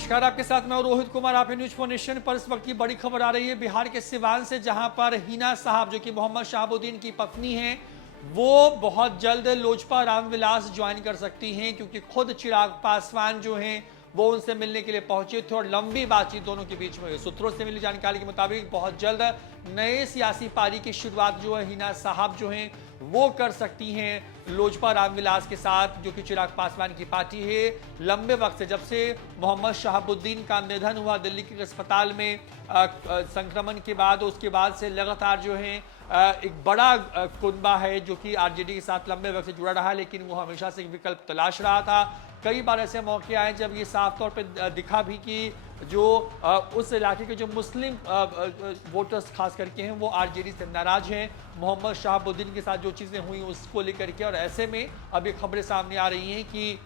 नमस्कार, आपके साथ मैं रोहित कुमार। आप न्यूज फॉर नेशन पर इस वक्त की बड़ी खबर आ रही है बिहार के सिवान से, जहां पर हिना साहब जो कि मोहम्मद शहाबुद्दीन की पत्नी हैं, वो बहुत जल्द लोजपा रामविलास ज्वाइन कर सकती हैं, क्योंकि खुद चिराग पासवान जो हैं वो उनसे मिलने के लिए पहुंचे थे और लंबी बातचीत दोनों के बीच में हुई। सूत्रों से मिली जानकारी के मुताबिक बहुत जल्द नए सियासी पारी की शुरुआत जो है हिना साहब जो हैं वो कर सकती हैं लोजपा रामविलास के साथ, जो कि चिराग पासवान की पार्टी है। लंबे वक्त से, जब से मोहम्मद शहाबुद्दीन का निधन हुआ दिल्ली के अस्पताल में संक्रमण के बाद, उसके बाद से लगातार जो है एक बड़ा कुनबा है जो कि आरजेडी के साथ लंबे वक्त से जुड़ा रहा, लेकिन वो हमेशा से एक विकल्प तलाश रहा था। कई बार ऐसे मौके आए जब ये साफ तौर पे दिखा भी कि जो उस इलाके के जो मुस्लिम वोटर्स खास करके हैं वो आरजेडी से नाराज हैं मोहम्मद शहाबुद्दीन के साथ जो चीज़ें हुई उसको लेकर के। और ऐसे में अब ये खबरें सामने आ रही हैं कि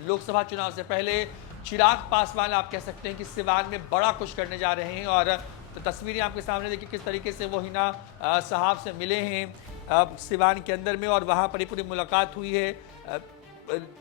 लोकसभा चुनाव से पहले चिराग पासवान, आप कह सकते हैं कि सिवान में बड़ा कुछ करने जा रहे हैं। और तस्वीरें आपके सामने देखिए किस तरीके से वो हिना साहब से मिले हैं सिवान के अंदर में, और वहाँ पर पूरी मुलाकात हुई है।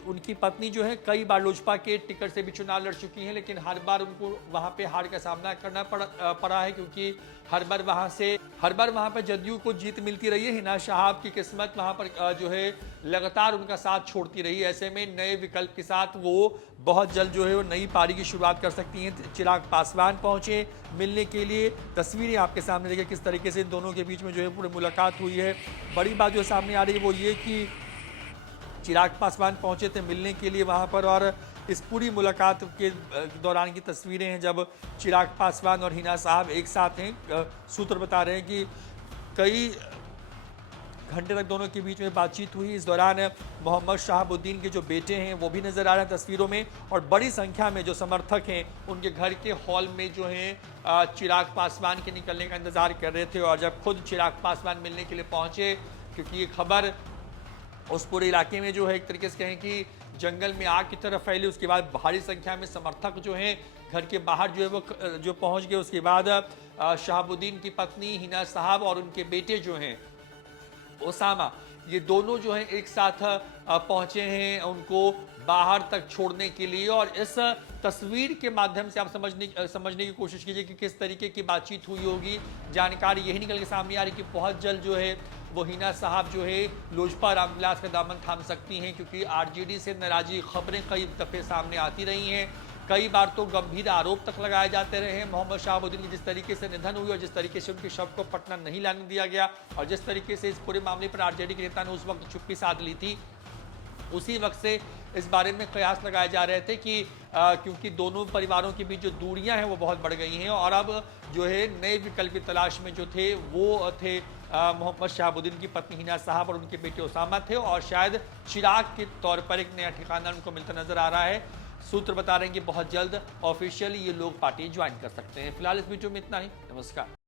उनकी पत्नी जो है कई बार लोजपा के टिकट से भी चुनाव लड़ चुकी हैं, लेकिन हर बार उनको वहाँ पे हार का सामना करना पड़ा है, क्योंकि हर बार वहाँ पे जदयू को जीत मिलती रही है। हिना साहब की किस्मत वहाँ पर जो है लगातार उनका साथ छोड़ती रही। ऐसे में नए विकल्प के साथ वो बहुत जल्द जो है वो नई पारी की शुरुआत कर सकती हैं। चिराग पासवान पहुंचे मिलने के लिए, तस्वीरें आपके सामने देखिए किस तरीके से इन दोनों के बीच में जो है पूरी मुलाकात हुई है। बड़ी बात जो सामने आ रही है वो ये कि चिराग पासवान पहुंचे थे मिलने के लिए वहां पर, और इस पूरी मुलाकात के दौरान की तस्वीरें हैं जब चिराग पासवान और हिना साहब एक साथ हैं। सूत्र बता रहे हैं कि कई घंटे तक दोनों के बीच में बातचीत हुई। इस दौरान मोहम्मद शहाबुद्दीन के जो बेटे हैं वो भी नजर आ रहे हैं तस्वीरों में, और बड़ी संख्या में जो समर्थक हैं उनके घर के हॉल में जो हैं चिराग पासवान के निकलने का इंतजार कर रहे थे। और जब खुद चिराग पासवान मिलने के लिए पहुंचे, क्योंकि ये खबर उस पूरे इलाके में जो है एक तरीके से कहें कि जंगल में आग की तरह फैली, उसके बाद भारी संख्या में समर्थक जो हैं घर के बाहर जो है वो जो पहुंच गए। उसके बाद शहाबुद्दीन की पत्नी हिना साहब और उनके बेटे जो हैं ओसामा, ये दोनों जो हैं एक साथ पहुंचे हैं उनको बाहर तक छोड़ने के लिए। और इस तस्वीर के माध्यम से आप समझने की कोशिश कीजिए कि किस तरीके की बातचीत हुई होगी। जानकारी यही निकल के सामने आ रही कि बहुत जल्द जो है वो हिना साहब जो है लोजपा रामविलास का दामन थाम सकती हैं, क्योंकि आरजेडी से नाराजी खबरें कई दफे सामने आती रही हैं। कई बार तो गंभीर आरोप तक लगाए जाते रहे हैं मोहम्मद शहाबुद्दीन की, जिस तरीके से निधन हुई और जिस तरीके से उनके शव को पटना नहीं लाने दिया गया, और जिस तरीके से इस पूरे मामले पर आरजेडी के नेता ने उस वक्त चुप्पी साध ली थी, उसी वक्त से इस बारे में कयास लगाए जा रहे थे कि क्योंकि दोनों परिवारों के बीच जो दूरियां हैं वो बहुत बढ़ गई हैं, और अब जो है नए विकल्प की तलाश में जो थे वो थे मोहम्मद शहाबुद्दीन की पत्नी हिना साहब और उनके बेटे ओसामा थे, और शायद चिराग के तौर पर एक नया ठिकाना उनको मिलता नजर आ रहा है। सूत्र बता रहे हैं कि बहुत जल्द ऑफिशियली ये लोग पार्टी ज्वाइन कर सकते हैं। फिलहाल इस वीडियो में इतना ही। नमस्कार।